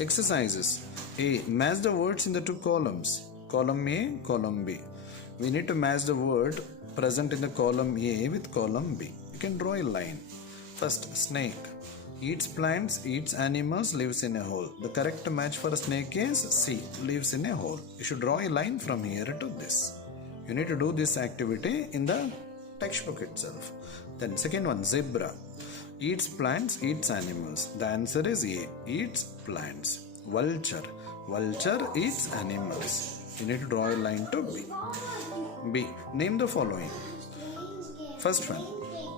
Exercises. A. Match the words in the two columns. Column A, column B. We need to match the word present in the column A with column B. You can draw a line. First, snake. Eats plants, eats animals, lives in a hole. The correct match for a snake is C. Lives in a hole. You should draw a line from here to this. You need to do this activity in the textbook itself. Then second one, zebra. Eats plants, eats animals. The answer is A. Eats plants. Vulture. Vulture eats animals. You need to draw a line to B. B. Name the following. First one.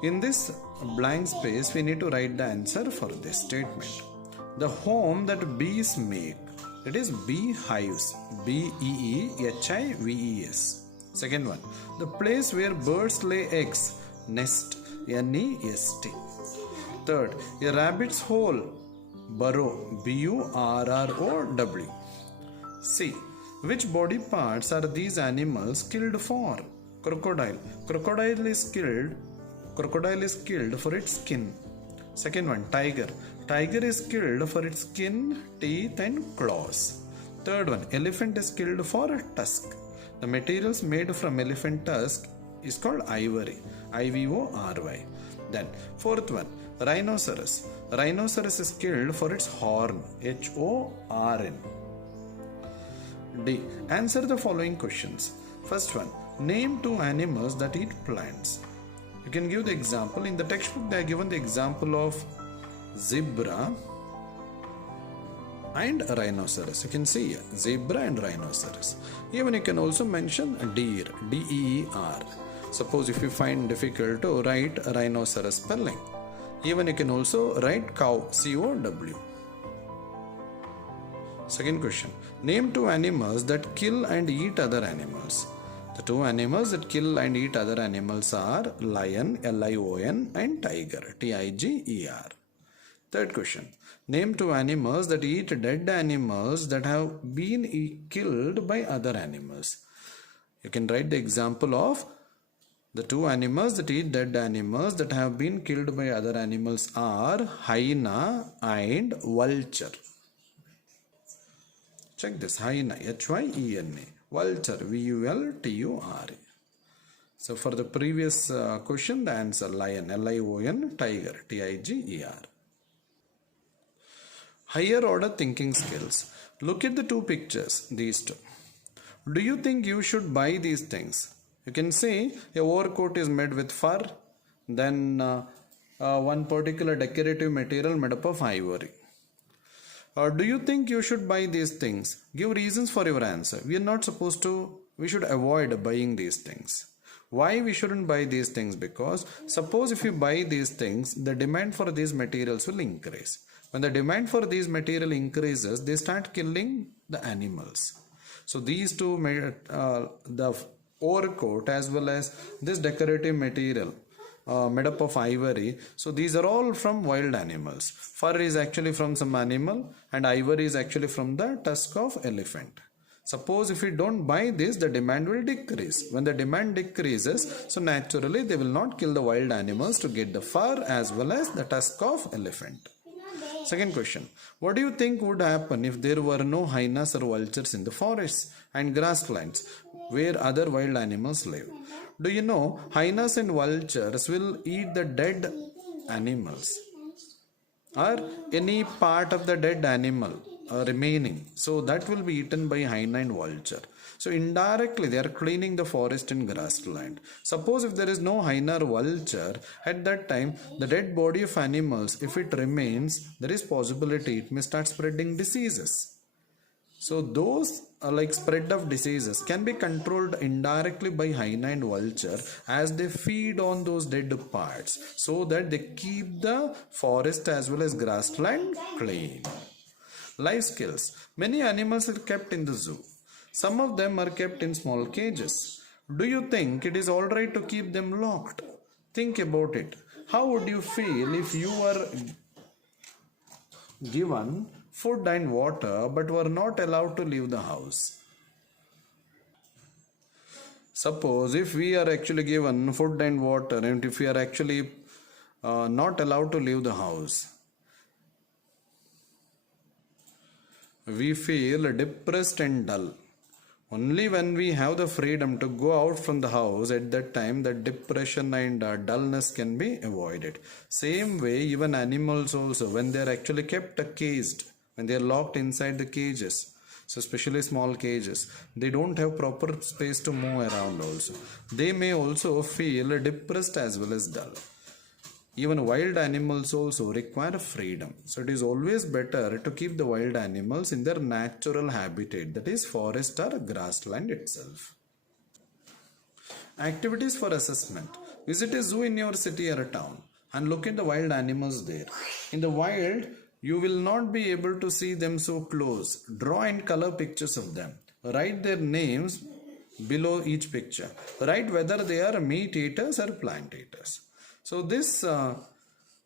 In this blank space, we need to write the answer for this statement. The home that bees make. It is beehives. B-E-E-H-I-V-E-S. Second one. The place where birds lay eggs. Nest. N-E-S-T. Third. A rabbit's hole. Burrow. B-U-R-R-O-W. C. Which body parts are these animals killed for? Crocodile. Crocodile is killed for its skin. Second one, tiger. Tiger is killed for its skin, teeth and claws. Third one, elephant is killed for a tusk. The materials made from elephant tusk is called ivory. I-V-O-R-Y. Then fourth one, rhinoceros. Rhinoceros is killed for its horn. H-O-R-N. D. Answer the following questions. First one, name two animals that eat plants. You can give the example. In the textbook, they are given the example of zebra and rhinoceros. You can see here, zebra and rhinoceros. Even you can also mention deer, D-E-E-R. Suppose if you find difficult to write rhinoceros spelling, even you can also write cow, C-O-W. Second question, name two animals that kill and eat other animals. The two animals that kill and eat other animals are lion, L-I-O-N, and tiger, T-I-G-E-R. Third question. Name two animals that eat dead animals that have been killed by other animals. You can write the example of the two animals that eat dead animals that have been killed by other animals are hyena and vulture. Check this, hyena, H-Y-E-N-A. Vulture, V-U-L-T-U-R-E. So for the previous question, the answer lion, L-I-O-N, tiger, T-I-G-E-R. Higher order thinking skills. Look at the two pictures, these two. Do you think you should buy these things? You can see a overcoat is made with fur, then one particular decorative material made up of ivory. Do you think you should buy these things? Give reasons for your answer. We should avoid buying these things. Why we shouldn't buy these things? Because suppose if you buy these things, the demand for these materials will increase. When the demand for these material increases, they start killing the animals. So these two, the overcoat as well as this decorative material, made up of ivory. So these are all from wild animals. Fur is actually from some animal and ivory is actually from the tusk of elephant. Suppose if we don't buy this, the demand will decrease. When the demand decreases, so naturally they will not kill the wild animals to get the fur as well as the tusk of elephant. Second question. What do you think would happen if there were no hyenas or vultures in the forests and grasslands where other wild animals live? Do you know hyenas and vultures will eat the dead animals or any part of the dead animal remaining? So that will be eaten by hyena and vulture. So indirectly they are cleaning the forest and grassland. Suppose if there is no hyena or vulture, at that time the dead body of animals, if it remains, there is possibility it may start spreading diseases. So those like spread of diseases can be controlled indirectly by hyena and vulture as they feed on those dead parts so that they keep the forest as well as grassland clean. Life skills. Many animals are kept in the zoo. Some of them are kept in small cages. Do you think it is alright to keep them locked? Think about it. How would you feel if you were given food and water but were not allowed to leave the house? Suppose if we are actually given food and water and if we are actually not allowed to leave the house, we feel depressed and dull. Only when we have the freedom to go out from the house, at that time the depression and dullness can be avoided. Same way, even animals also, when they are actually kept caged, when they are locked inside the cages, so especially small cages, they don't have proper space to move around also. They may also feel depressed as well as dull. Even wild animals also require freedom. So it is always better to keep the wild animals in their natural habitat, that is forest or grassland itself. Activities for assessment. Visit a zoo in your city or a town and look at the wild animals there. In the wild, you will not be able to see them so close. Draw and color pictures of them. Write their names below each picture. Write whether they are meat eaters or plant eaters. So this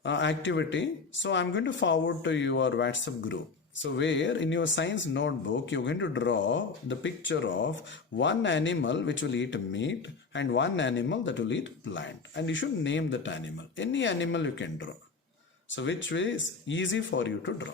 activity, so I'm going to forward to your WhatsApp group. So where in your science notebook, you're going to draw the picture of one animal which will eat meat and one animal that will eat plant. And you should name that animal. Any animal you can draw. So which way is easy for you to draw.